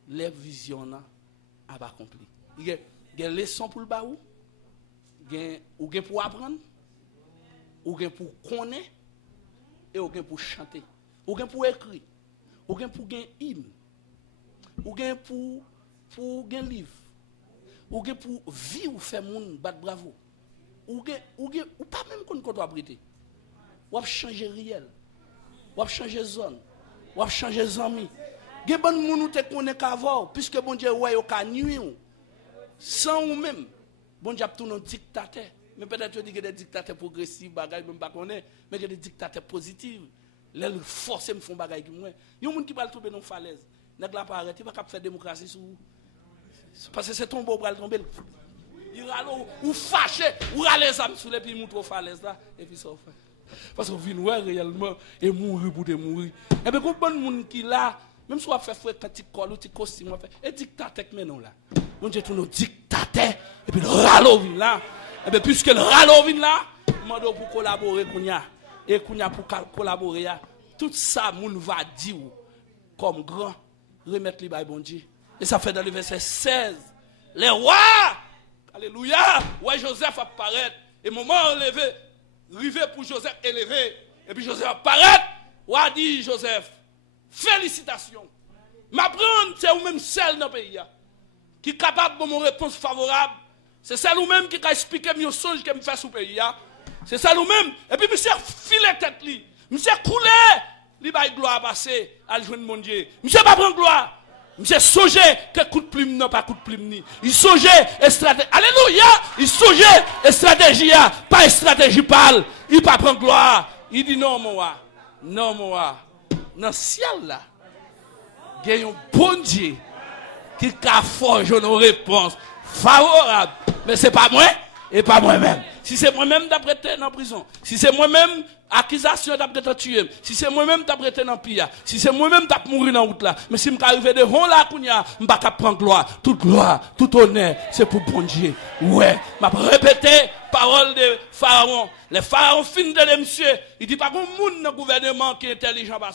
les visions a accompli. Il y a des leçons pour le baou, ou pour apprendre, ou pour connaître, et ou pour chanter, ou pour écrire, ou pour gagner hymne, ou pour gagner livre, ou pour vivre ou faire monde battre bravo, ou pas même qu'on doit abriter. Ou changer réel, ou changer zone, ou changer amis. Ge bon moun ou te connaît qu'avant puisque bon Dieu ouais au ka nuire sans ou même bon Dieu a tout non dictateur mais peut-être tu dis que des dictateurs progressifs bagay même pas connaît mais que des dictateurs positifs les forcer me font bagay qui moi yon moun qui va tomber dans falaise nèg la pas arrêter pas faire démocratie sous parce que c'est tombeau pour tomber il râle ou fâché ou râle ça sous les puis monter falaise là et puis ça fait parce qu'on vient ouais réellement et mourir pour te mourir et ben bon moun qui là même si on fait petit col ou petit costume, et dictateur maintenant là. On dit tout nos dictateurs, et puis le râleau vient là. Et bien puisque le râleau vient là, on demande pour collaborer, et pour collaborer, tout ça, on va dire comme grand, remettre les bon Dieu. Et ça fait dans le verset 16, les rois, alléluia, ouais Joseph apparaît, et moment enlevé, rivé pour Joseph élevé, et puis Joseph apparaît, ouais dit Joseph, félicitations. M'apprendre, c'est vous-même seul dans le pays qui est capable de me réponse favorable. C'est ça vous-même qui a expliqué mes songes que me fait sous le pays. C'est ça vous-même. Et puis, monsieur, filet tête li. Monsieur, coulé. Il va gloire passer à le joindre mon Dieu. Monsieur, pas prendre gloire. Monsieur, songez que coup de plume, non, pas coup de plume ni. Il songez et stratégie. Alléluia. Il songez et stratégie, pas stratégie parle. Il pas prendre gloire. Il dit non, moi. Non, moi. Dans le ciel là, il y a un bon Dieu qui a forgé une réponse favorable. Mais ce n'est pas moi et pas moi-même. Si c'est moi-même d'après dans la prison, si c'est moi-même accusation d'après tuer, si c'est moi-même d'après dans le pire, si c'est moi-même d'après mourir dans la route là, mais si je suis arrivé devant la kounya, je ne vais pas prendre gloire, tout honneur, c'est pour bon Dieu. Ouais, je vais répéter parole de Pharaon. Les pharaons finissent de monsieur. Il dit, pas un monde dans le gouvernement qui est intelligent. Pas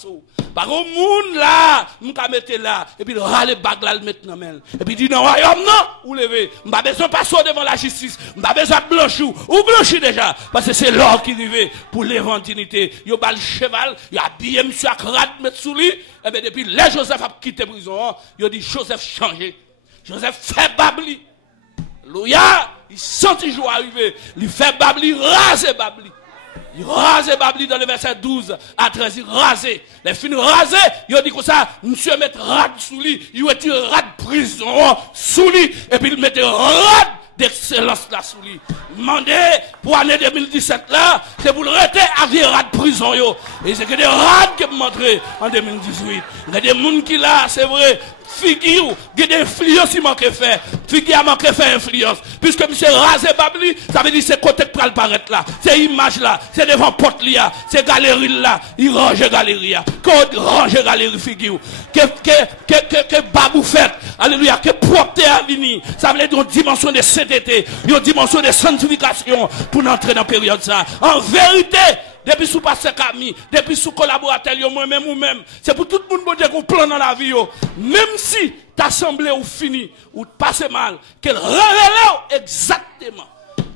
un monde là, je vais mettre là. Et puis, il râle bag là, le mettre dans la main. Et puis, il dit, non, royaume, non, ou lever. Je n'ai pas besoin de passer devant la justice. Je n'ai pas besoin de blanchir. Ou blanchir déjà. Parce que c'est l'or qui arrive pour l'éventilité. Il y a le cheval, il y a habillé monsieur à crade, mettre sous lui. Et bien, depuis, les Joseph a quitté la prison. Il a dit, Joseph changé. Joseph fait babli. Alléluia. Il sentit jour arriver. Il fait babli, rase babli. Il rase babli dans le verset 12 à 13. Il rase. Les fins rasés, il dit comme ça, monsieur met rad sous lui. Il retire rad prison sous lui. Et puis il met rad d'excellence là sous lui. Mandé pour l'année 2017 là, c'est pour le rester à des rats de prison yo. Et c'est que des rats qui montré en 2018. Il y a des gens qui là, c'est vrai, figure, il y a des influences qui manquent faire. Figure a manqué faire influence. Puisque monsieur rasé Babli, ça veut dire c'est côté pour le paraître là. C'est image là, c'est devant porte là, c'est galerie là, il range galerie là. Quand range galerie figure. Que babou fait, alléluia, que propre à venir. Ça veut dire une dimension de sainteté, une dimension de sanctification pour entrer dans la période ça. En vérité, depuis sous passé Camille, depuis sous collaborateur, moi-même ou même, c'est pour tout le monde qu'on plan dans la vie. Même si t'assemblée ou fini, ou passe mal, qu'elle révèle exactement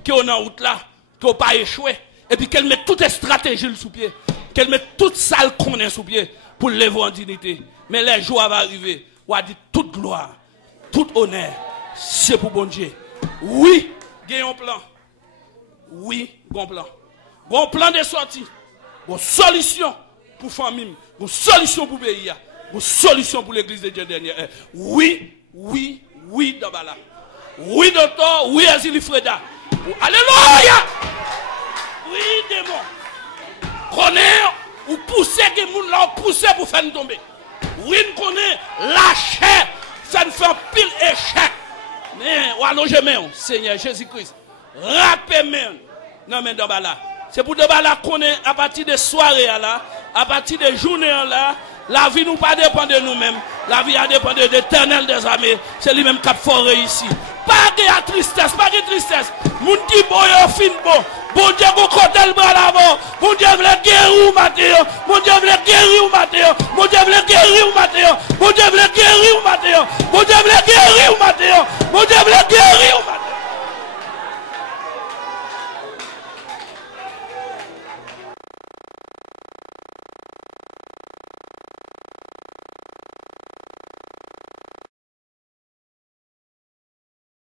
qu'on est en route là, qu'on pas échoué, et puis qu'elle met toutes les stratégies sous pied, qu'elle met toute salle qu'on est sous pied pour lever en dignité. Mais les jours vont arriver, on va dire toute gloire, tout honneur, c'est pour bon Dieu. Oui, il y a un plan. Oui, bon plan. Bon plan de sortie. Bon solution pour famille. Bon solution pour le pays. Bon solution pour l'église de Dieu dernière. Oui, oui, oui, Dabala. Oui, docteur. Oui, Azili Freda. Alléluia. Oui, démon. Connaît ou pousser que moun là pousser pour faire nous tomber. Oui, nous connaît lâcher. Ça nous fait un pile échec. Mais, ou allonger même, Seigneur Jésus-Christ. Rappelez-moi. Non, mais Dabala. C'est pour Dabala qu'on est à partir de soirée là, à partir de journée là, la vie nous pas dépend de nous-mêmes. La vie a dépend de l'éternel des armées. C'est lui-même qui a foré ici. Pas de tristesse, pas de tristesse. Moun qui bon yo fin bon. Bon Dieu vous côté le bras là-bas. Bon Dieu veut guérir ou mater. Bon Dieu veut guérir ou mater. Bon Dieu veut guérir ou mater. Bon Dieu veut guérir ou mater. Bon Dieu veut guérir ou mater. Bon Dieu veut guérir ou mater.